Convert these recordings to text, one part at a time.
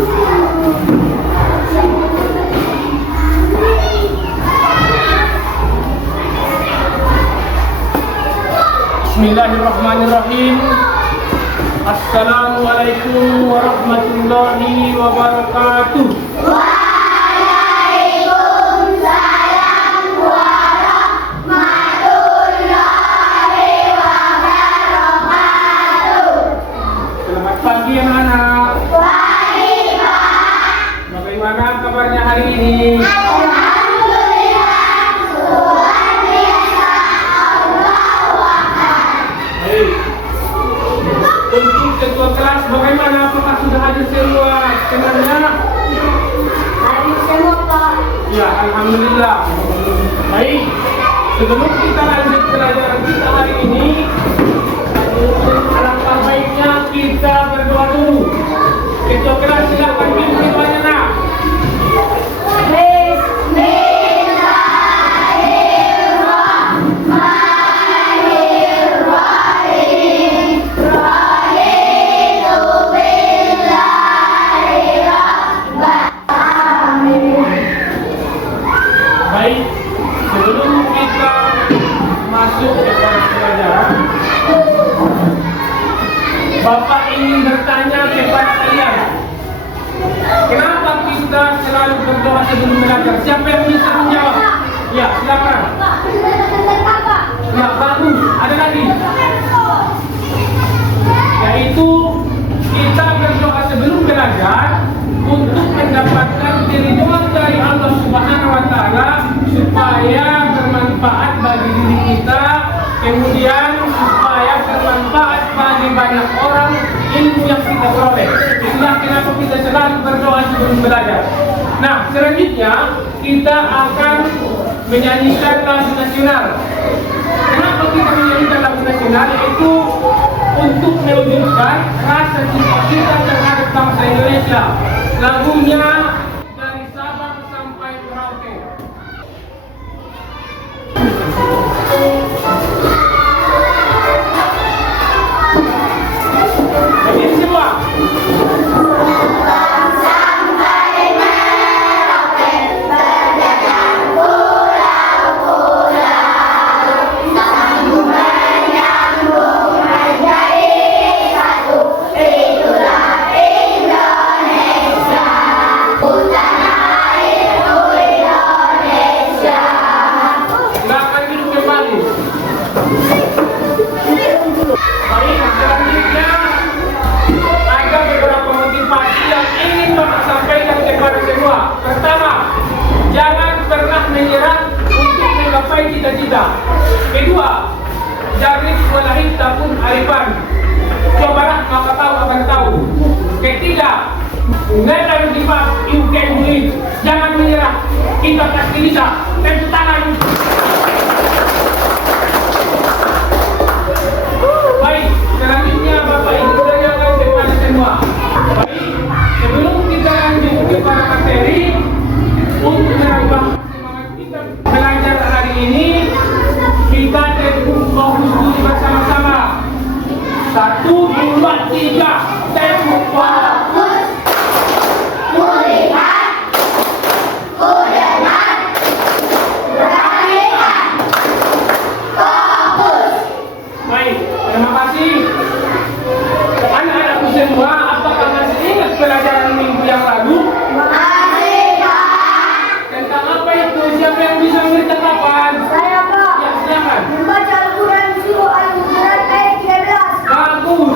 Bismillahirrahmanirrahim. Assalamualaikum warahmatullahi wabarakatuh. Waalaikumsalam warahmatullahi wabarakatuh. Selamat pagi anak-anak. Pagi Pak. Bagaimana kabarnya hari ini? Alhamdulillah, luar biasa. Allahu Akbar. Baik. Untuk ketua kelas bagaimana? Apakah sudah hadir semua? Senangnya? Hadir semua Pak. Ya, alhamdulillah. Baik. Sebelum kita lanjut pelajaran kita hari ini, alangkah baiknya kita berdoa dulu. Ketua kelas silakan pimpin doanya nak. Baik, sebelum kita masuk ke kelas pelajaran, Bapak ingin bertanya kepada kalian, kenapa kita selalu berdoa sebelum belajar? Siapa yang bisa menjawab? Ya, silakan. Ya, bagus. Ada lagi? Yaitu kita berdoa sebelum belajar untuk mendapatkan keriduan dari Allah Subhanahu wa Ta'ala supaya bermanfaat bagi diri kita, kemudian supaya bermanfaat bagi banyak orang ilmu yang kita peroleh. Itulah kenapa kita selalu berdoa sebelum belajar. Nah, selanjutnya kita akan menyanyikan lagu nasional. Kenapa kita menyanyikan lagu nasional? Yaitu untuk mewujudkan rasa cinta kita terhadap bangsa Indonesia. Lagunya dari Sabang sampai Merauke. Jadi semua. Silakan duduk kembali. Baik, selanjutnya ada beberapa motivasi yang ingin Bapak sampaikan kepada semua. Pertama, jangan pernah menyerah untuk menggapai cita-cita. Kedua, jangan walahi takun arifan. Cobalah maka tahu akan tahu. Ketiga, never give up, you can do it. Jangan menyerah, kita pasti bisa. Tepuk tangan. Baik, selanjutnya Bapak Ibu tanyakan kepada semua. Baik, sebelum kita lanjut kepada materi, untuk menambah semangat kita belajar hari ini, kita tepuk bahu dulu bersama-sama. 1, 2, 3, tepuk bahu. Pulihkan, kudengar, perhatikan, fokus. Baik, terima kasih. Anak-anakku semua, apakah masih ingat pelajaran minggu yang lalu? Masih Pak. Tentang apa itu? Siapa yang bisa memberitakan? Saya Pak. Ya, silakan. Membaca Al-Quran surah Al-Hujurat ayat 13. Bagus.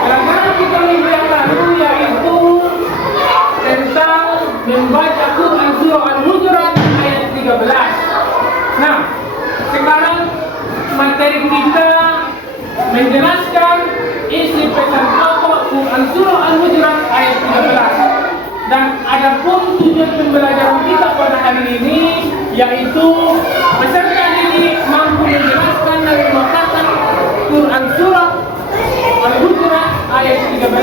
Pelajaran kita minggu yang lalu yaitu tentang membaca Quran surah Al-Hujurat ayat 13. Nah, sekarang materi kita menjelaskan isi pesan pokok Quran surah Al-Hujurat ayat 13. Dan adapun tujuan pembelajaran kita pada hari ini yaitu peserta didik mampu menjelaskan dan memaparkan Quran surah Al-Hujurat ayat 13.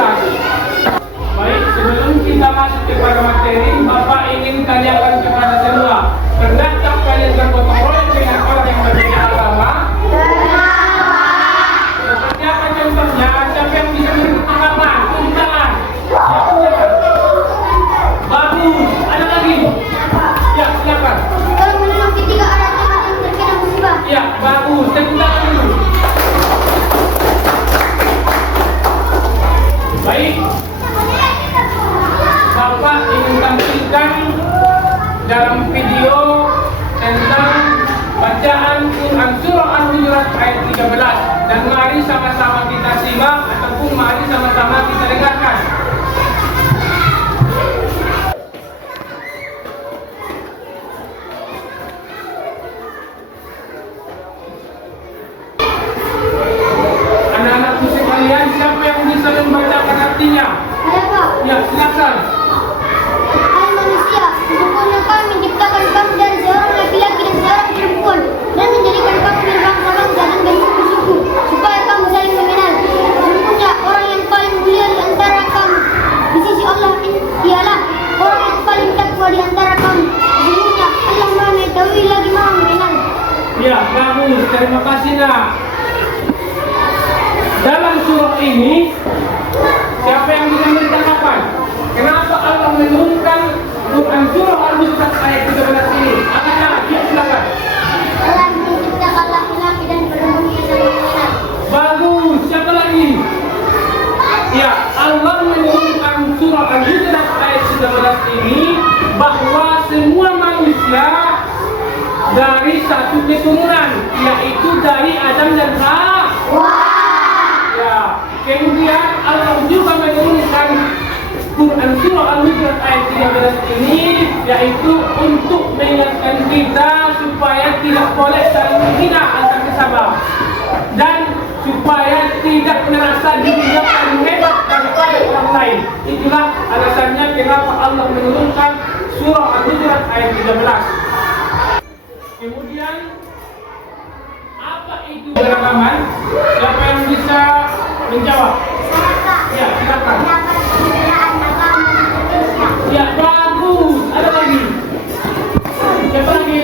Baik, sebelum kita masuk kepada materi, Bapak ingin tanyakan kepada semua, pernahkah kalian bergotong royong dengan orang yang berbeda agama? Seperti apa contohnya? Siapa yang bisa memberi tanggapan? Tunjukkan. meneruskan dalam video tentang bacaan Quran Surah Al-Hujurat ayat 13. Dan mari sama-sama kita simak ataupun mari sama-sama kita dengarkan. Anak-anakku sekalian, siapa yang bisa membacakan artinya? Saya, Pak. Ya, silakan. Hai manusia, sesungguhnya kami menciptakan kamu dari seorang laki-laki dan seorang perempuan dan menjadikan kamu berbangsa-bangsa dan bersuku-suku supaya kamu saling mengenal. Sesungguhnya orang yang paling mulia di antara kamu di sisi Allah ialah orang yang paling takwa di antara kamu. Sesungguhnya Allah Maha Mengetahui lagi Maha Mengenal. Ya, bagus. Terima kasih, Nak. Dalam surah ini, siapa yang bisa menceritakan kenapa Allah menurunkan Quran Surah Al-Hujurat ayat 13 ini? Angkatlah, ya, silakan. Allah menciptakan laki-laki dan perempuan yang saling mengenal. Bagus. Siapa lagi? Ya, Allah menurunkan Surah Al-Hujurat ayat 13 ini bahwa semua manusia dari satu keturunan, yaitu dari Adam dan Hawa. Ya, kemudian Allah juga menurunkan Quran Surah Al-Hujurat ayat 13 ini yaitu untuk mengingatkan kita supaya tidak boleh saling menghina antar sesama dan supaya tidak merasa dirinya paling hebat daripada orang lain. Itulah alasannya kenapa Allah menurunkan Surah Al-Hujurat ayat 13. Kemudian apa itu keberagaman? Siapa yang bisa menjawab? Saya, Pak. Ya, silakan. Dapat perbedaan agama Indonesia. Ya, bagus. Ada lagi? Siapa lagi?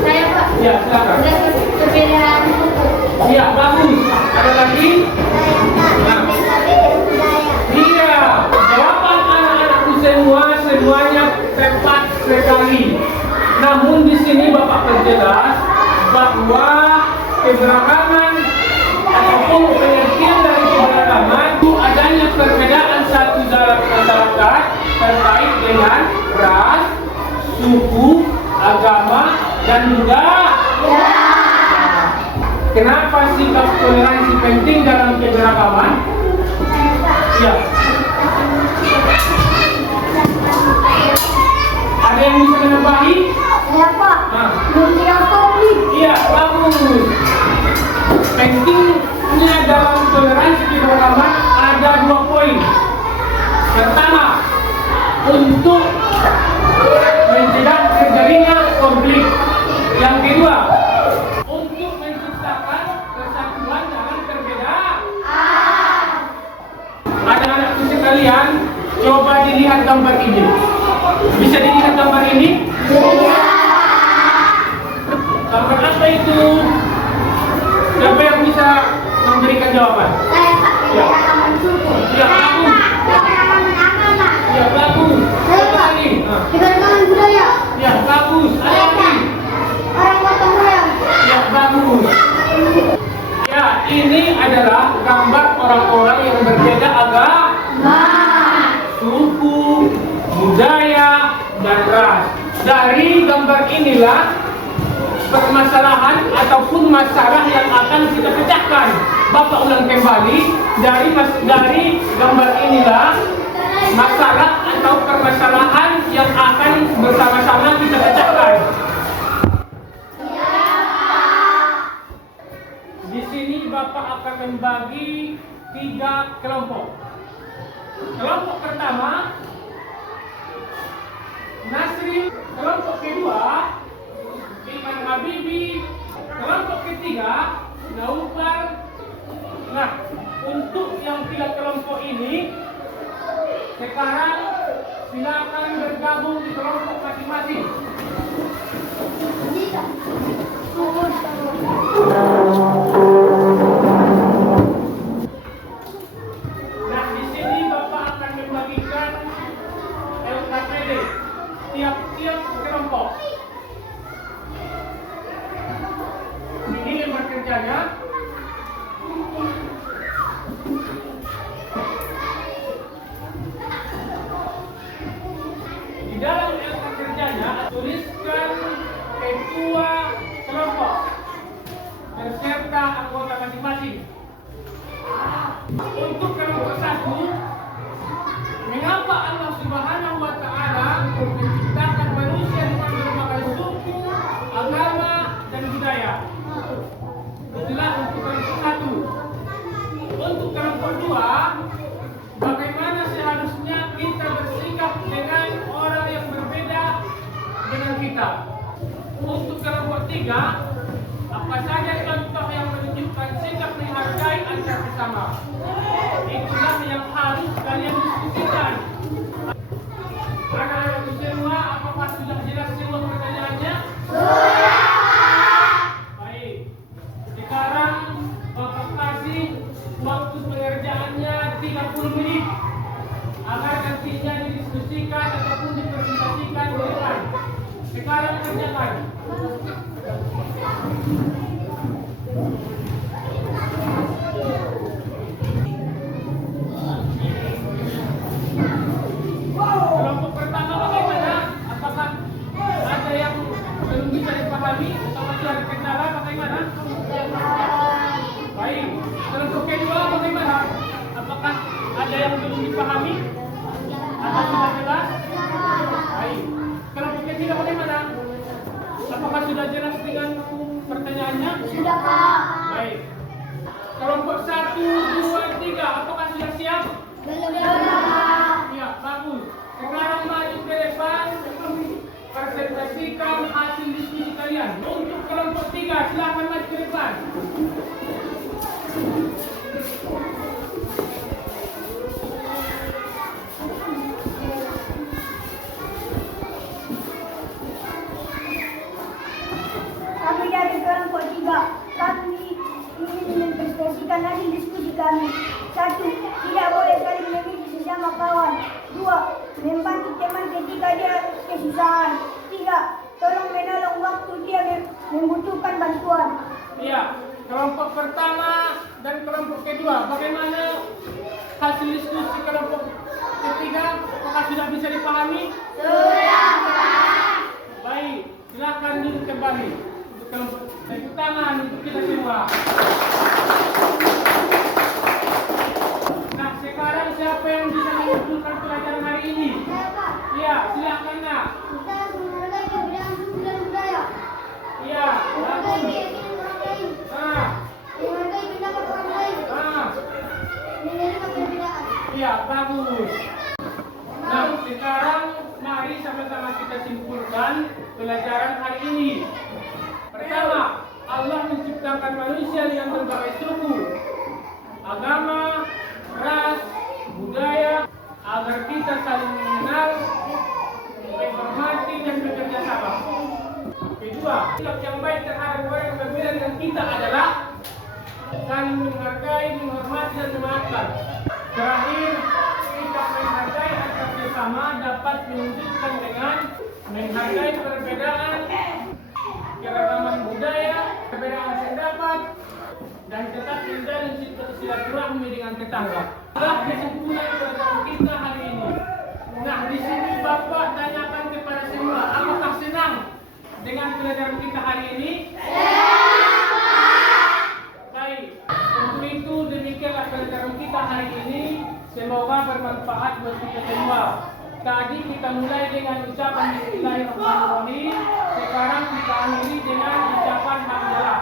Saya, Pak. Ya, silakan. Dapat perbedaan suku. Ya, bagus. Ada lagi? Saya, Pak. Dapat perbedaan budaya. Iya. Jawaban anak-anakku semuanya tepat sekali. Namun di sini Bapak perjelas bahwa keberagaman ataupun pengertian dari keberagaman itu adanya perbedaan satu dalam masyarakat terkait dengan ras, suku, agama, dan budaya. Kenapa sikap toleransi penting dalam keberagaman? Ya. Ada yang bisa menambahi? Saya, Pak. Nah. Menjelang konflik. Iya, bagus. Pentingnya dalam toleransi keberagaman ada 2 poin. Pertama, untuk mencegah terjadinya konflik. Yang kedua, untuk menciptakan persatuan dalam perbedaan. Anak-anakku sekalian, coba dilihat gambar ini. Bisa dilihat gambar ini? Gambar apa itu? Siapa yang bisa memberikan jawaban? Saya, Pak. Ya. Keberagaman suku. Ya, Saya, bagus. Pak. Keberagaman agama. Ya, bagus. Saya, Apa Pak. lagi? Nah. Keberagaman budaya. Ya, bagus. Ada Saya, lagi? Pak. Orang gotong royong. Ya, bagus. Ya, ini adalah gambar orang-orang yang berbeda agama, suku, budaya, dan ras. Dari gambar inilah permasalahan ataupun masalah yang akan kita pecahkan. Bapak ulang kembali, dari gambar inilah masalah atau permasalahan yang akan bersama-sama kita pecahkan. Di sini Bapak akan membagi 3 kelompok. Kelompok pertama Nasrin, kelompok kedua Iman Habibi, kelompok ketiga Naufal. Nah, untuk yang 3 kelompok ini sekarang silakan bergabung di kelompok masing-masing. Nah, di sini Bapak akan membagikan LKPD tiap-tiap kelompok. Ini lembar kerjanya. Di dalam padanya, tuliskan ketua kelompok beserta anggota masing-masing. Untuk kelompok 1, mengapa Allah Subhanahu wa Ta'ala menciptakan manusia dengan berbagai suku, agama, dan budaya? Itulah untuk kelompok 1. Untuk kelompok 2, bagaimana seharusnya kita bersikap dengan orang yang berbeda dengan kita? Untuk kelompok 3, apa saja contoh yang menunjukkan sikap menghargai antar sesama? Itulah yang harus kalian diskusikan. Anak-anak semua, apakah sudah jelas semua pertanyaannya? Baik. Sekarang Bapak kasih waktu pengerjaannya 30 menit agar nantinya didiskusikan ataupun dipresentasikan di depan. Sekarang kerjakan. Kelompok pertama bagaimana? Apakah ada yang belum bisa dipahami atau masih ada kendala bagaimana? Baik. Kelompok kedua bagaimana? Apakah ada yang belum dipahami? Atau sudah jelas? Baik. Kelompok ketiga bagaimana? Apakah sudah jelas dengan pertanyaannya? Sudah, Pak. Baik. Kelompok 1, 2, 3, apakah sudah siap? Belum, Pak. Ya, bagus. Sekarang maju ke depan, presentasikan hasil diskusi kalian. Untuk kelompok 3, silakan maju ke depan. Kami dari kelompok 3, kami ingin mempresentasikan hasil diskusi kami. 1. Tidak boleh saling memilih sesama kawan. 2. Membantu teman ketika dia kesusahan. 3. Tolong menolong waktu dia membutuhkan bantuan. Iya, kelompok pertama dan kelompok kedua, bagaimana hasil diskusi kelompok ketiga? Apakah sudah bisa dipahami? Sudah, Pak. Baik, silakan duduk kembali. Untuk kelompok tepuk tangan untuk kita semua. Nah, sekarang siapa yang bisa mengumpulkan pelajaran hari ini? Saya, Pak. Iya, silakan nak. Kita harus menghargai perbedaan suku dan budaya. Iya, Menghargai bagus. keyakinan orang lain. Menghargai pendapat orang lain. Menerima perbedaan. Iya, bagus. Nah, sekarang mari sama-sama kita simpulkan pelajaran hari ini. Pertama, Allah menciptakan manusia dengan berbagai suku, agama, ras, budaya, agar kita saling mengenal, menghormati dan bekerja sama. Kedua, sikap yang baik terhadap orang yang berbeda dengan kita adalah saling menghargai, menghormati dan memaafkan. Terakhir, sikap menghargai antar sesama dapat menunjukkan dengan menghargai perbedaan, keragaman budaya, perbedaan pendapat, dan tetap menjalin silaturahmi dengan tetangga. Itulah kesimpulan pelajaran kita hari ini. Nah, di sini Bapak tanyakan kepada semua, apakah senang dengan pelajaran kita hari ini? Baik, untuk itu demikianlah pelajaran kita hari ini. Semoga bermanfaat buat kita semua. Tadi kita mulai dengan ucapan Bismillahirrahmanirrahim. Sekarang kita akhiri dengan ucapan hamdalah.